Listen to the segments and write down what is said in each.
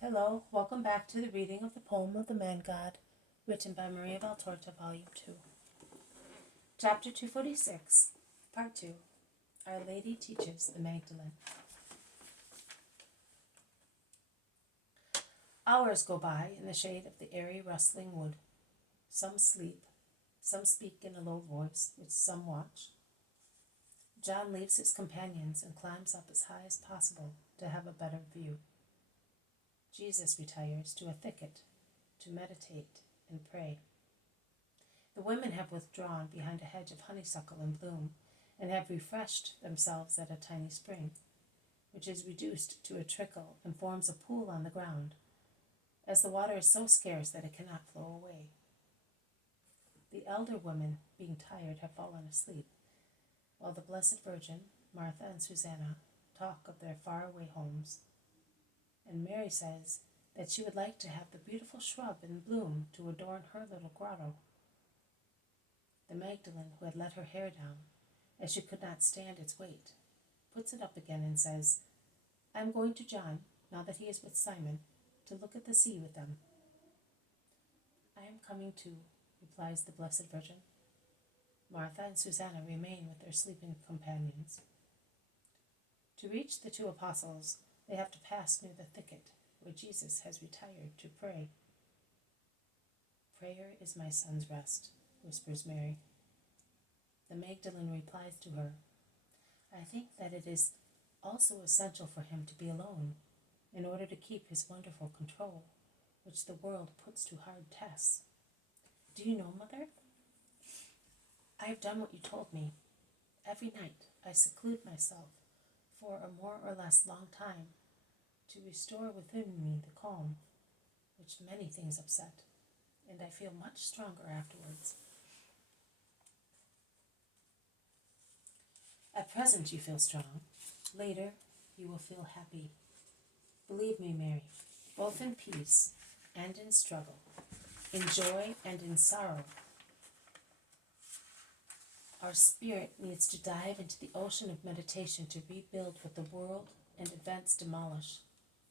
Hello, welcome back to the reading of the poem of the Man God, written by Maria Valtorta, Volume 2. Chapter 246, Part 2. Our Lady Teaches the Magdalene. Hours go by in the shade of the airy, rustling wood. Some sleep, some speak in a low voice, which some watch. John leaves his companions and climbs up as high as possible to have a better view. Jesus retires to a thicket to meditate and pray. The women have withdrawn behind a hedge of honeysuckle in bloom and have refreshed themselves at a tiny spring, which is reduced to a trickle and forms a pool on the ground, as the water is so scarce that it cannot flow away. The elder women, being tired, have fallen asleep, while the Blessed Virgin, Martha, and Susanna talk of their faraway homes. And Mary says that she would like to have the beautiful shrub in bloom to adorn her little grotto. The Magdalene, who had let her hair down, as she could not stand its weight, puts it up again and says, "I am going to John, now that he is with Simon, to look at the sea with them." "I am coming too," replies the Blessed Virgin. Martha and Susanna remain with their sleeping companions. To reach the two apostles, they have to pass near the thicket where Jesus has retired to pray. "Prayer is my son's rest," whispers Mary. The Magdalene replies to her, "I think that it is also essential for him to be alone in order to keep his wonderful control, which the world puts to hard tests. Do you know, Mother? I have done what you told me. Every night I seclude myself for a more or less long time to restore within me the calm, which many things upset, and I feel much stronger afterwards. At present you feel strong. Later you will feel happy. Believe me, Mary, both in peace and in struggle, in joy and in sorrow, our spirit needs to dive into the ocean of meditation to rebuild what the world and events demolish,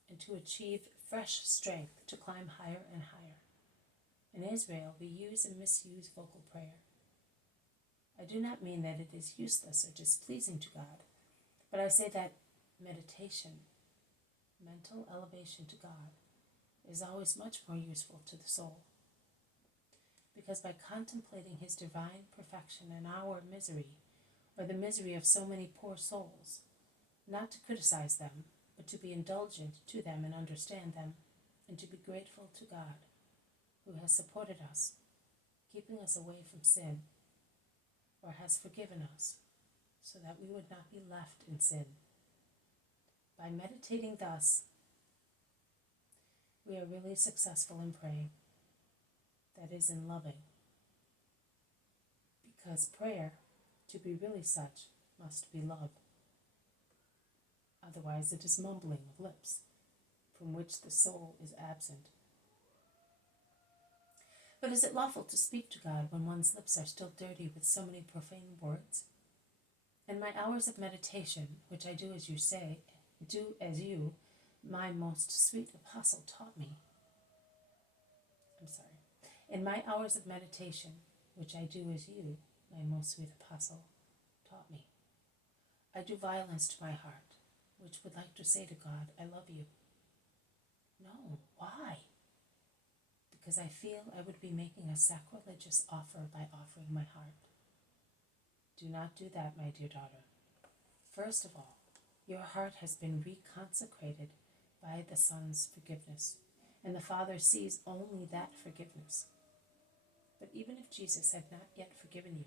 and to achieve fresh strength to climb higher and higher. In Israel, we use and misuse vocal prayer. I do not mean that it is useless or displeasing to God, but I say that meditation, mental elevation to God, is always much more useful to the soul. Because by contemplating his divine perfection and our misery, or the misery of so many poor souls, not to criticize them, but to be indulgent to them and understand them, and to be grateful to God, who has supported us, keeping us away from sin, or has forgiven us, so that we would not be left in sin. By meditating thus, we are really successful in praying, that is, in loving. Because prayer, to be really such, must be love. Otherwise it is mumbling of lips, from which the soul is absent. But is it lawful to speak to God when one's lips are still dirty with so many profane words? In my hours of meditation, which I do as you say, do as you, my most sweet apostle taught me. In my hours of meditation, which I do as you, my most sweet apostle, taught me, I do violence to my heart, which would like to say to God, I love you. No, why? Because I feel I would be making a sacrilegious offer by offering my heart. Do not do that, my dear daughter. First of all, your heart has been reconsecrated by the Son's forgiveness, and the Father sees only that forgiveness. But even if Jesus had not yet forgiven you,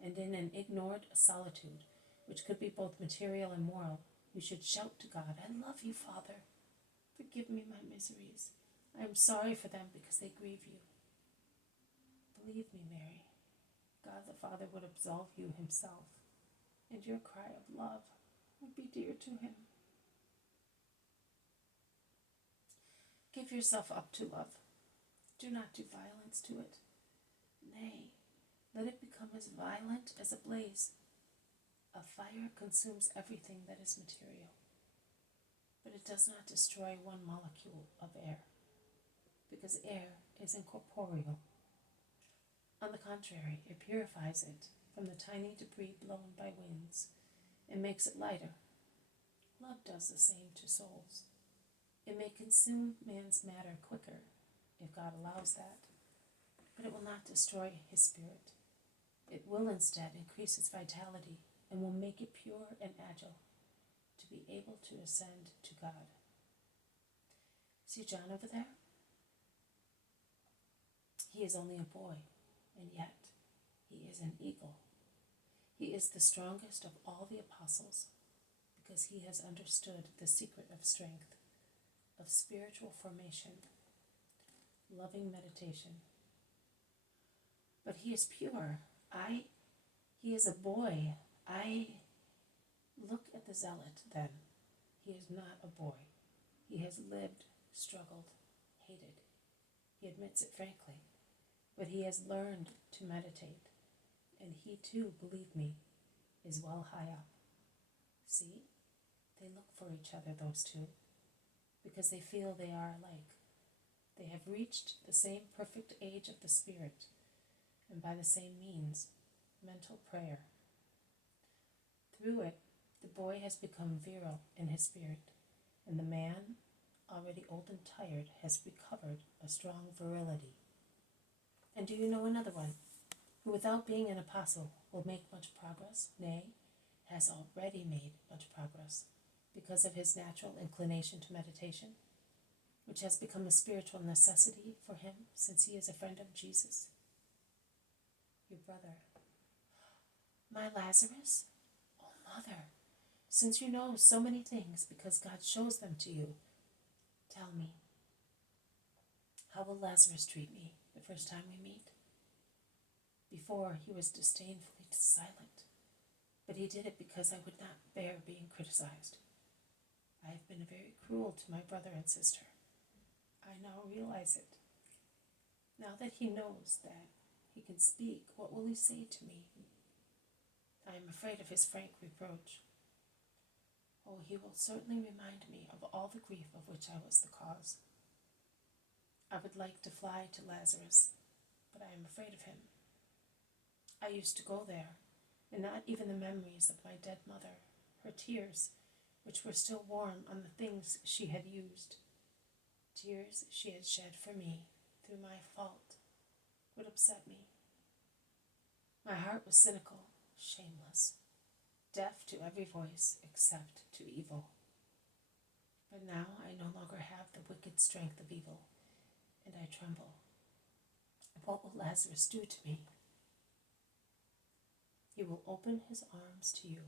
and in an ignored solitude, which could be both material and moral, you should shout to God, I love you, Father. Forgive me my miseries. I am sorry for them because they grieve you. Believe me, Mary, God the Father would absolve you himself, and your cry of love would be dear to him. Give yourself up to love. Do not do violence to it. Nay, let it become as violent as a blaze. A fire consumes everything that is material. but it does not destroy one molecule of air, because air is incorporeal. On the contrary, it purifies it from the tiny debris blown by winds and makes it lighter. Love does the same to souls. It may consume man's matter quicker, if God allows that, but it will not destroy his spirit. It will instead increase its vitality and will make it pure and agile to be able to ascend to God. See John over there? He is only a boy, and yet he is an eagle. He is the strongest of all the apostles because he has understood the secret of strength, of spiritual formation, loving meditation. But he is pure. He is a boy. Look at the zealot then. He is not a boy. He has lived, struggled, hated. He admits it frankly. But he has learned to meditate. And he too, believe me, is well high up. See? They look for each other, those two, because they feel they are alike. They have reached the same perfect age of the Spirit, and by the same means, mental prayer. Through it, the boy has become virile in his spirit, and the man, already old and tired, has recovered a strong virility. And do you know another one, who without being an apostle will make much progress, nay, has already made much progress, because of his natural inclination to meditation, which has become a spiritual necessity for him since he is a friend of Jesus? Your brother. My Lazarus? Oh, Mother, since you know so many things because God shows them to you, tell me, how will Lazarus treat me the first time we meet? Before, he was disdainfully silent, but he did it because I would not bear being criticized. I have been very cruel to my brother and sister. I now realize it. Now that he knows that he can speak, what will he say to me? I am afraid of his frank reproach. Oh, he will certainly remind me of all the grief of which I was the cause. I would like to fly to Lazarus, but I am afraid of him. I used to go there, and not even the memories of my dead mother, her tears, which were still warm on the things she had used, tears she had shed for me through my fault, would upset me. My heart was cynical, shameless, deaf to every voice except to evil. But now I no longer have the wicked strength of evil, and I tremble. What will Lazarus do to me? He will open his arms to you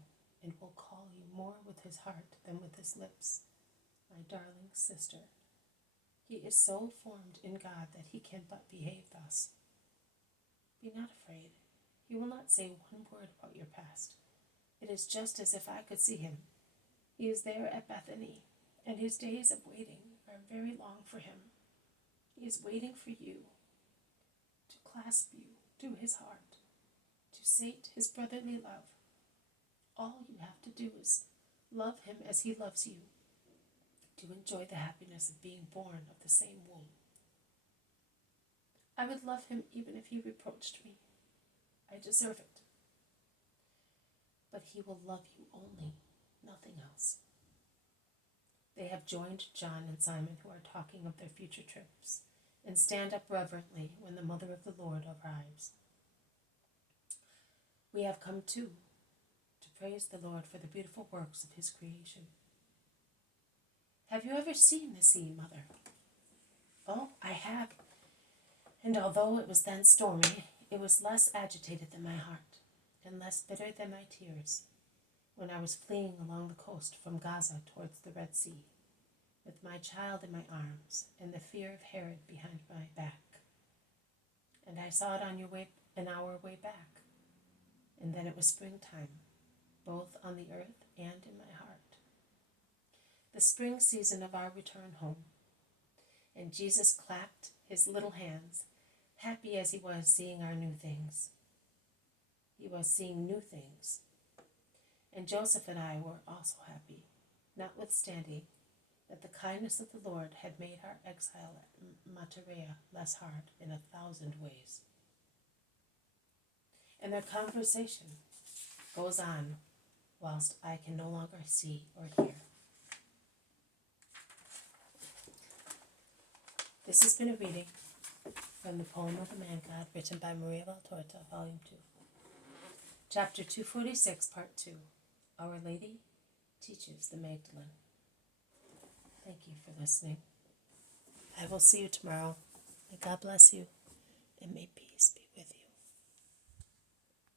and will call you more with his heart than with his lips, my darling sister. He is so formed in God that he can but behave thus. Be not afraid. He will not say one word about your past. It is just as if I could see him. He is there at Bethany, and his days of waiting are very long for him. He is waiting for you, to clasp you to his heart, to sate his brotherly love. All you have to do is love him as he loves you, to enjoy the happiness of being born of the same womb. I would love him even if he reproached me. I deserve it. But he will love you only, nothing else. They have joined John and Simon, who are talking of their future trips, and stand up reverently when the Mother of the Lord arrives. We have come too, to praise the Lord for the beautiful works of his creation. Have you ever seen the sea, Mother? Oh, I have. And although it was then stormy, it was less agitated than my heart, and less bitter than my tears, when I was fleeing along the coast from Gaza towards the Red Sea, with my child in my arms, and the fear of Herod behind my back. And I saw it on our way back, and then it was springtime, both on the earth and in my heart. The spring season of our return home, and Jesus clapped his little hands, happy as he was seeing our new things. He was seeing new things. And Joseph and I were also happy, notwithstanding that the kindness of the Lord had made our exile at Matarea less hard in 1,000 ways. And their conversation goes on whilst I can no longer see or hear. This has been a reading from the poem of the Man God, written by Maria Valtorta, Volume 2. Chapter 246, Part 2. Our Lady Teaches the Magdalene. Thank you for listening. I will see you tomorrow. May God bless you, and may peace be with you.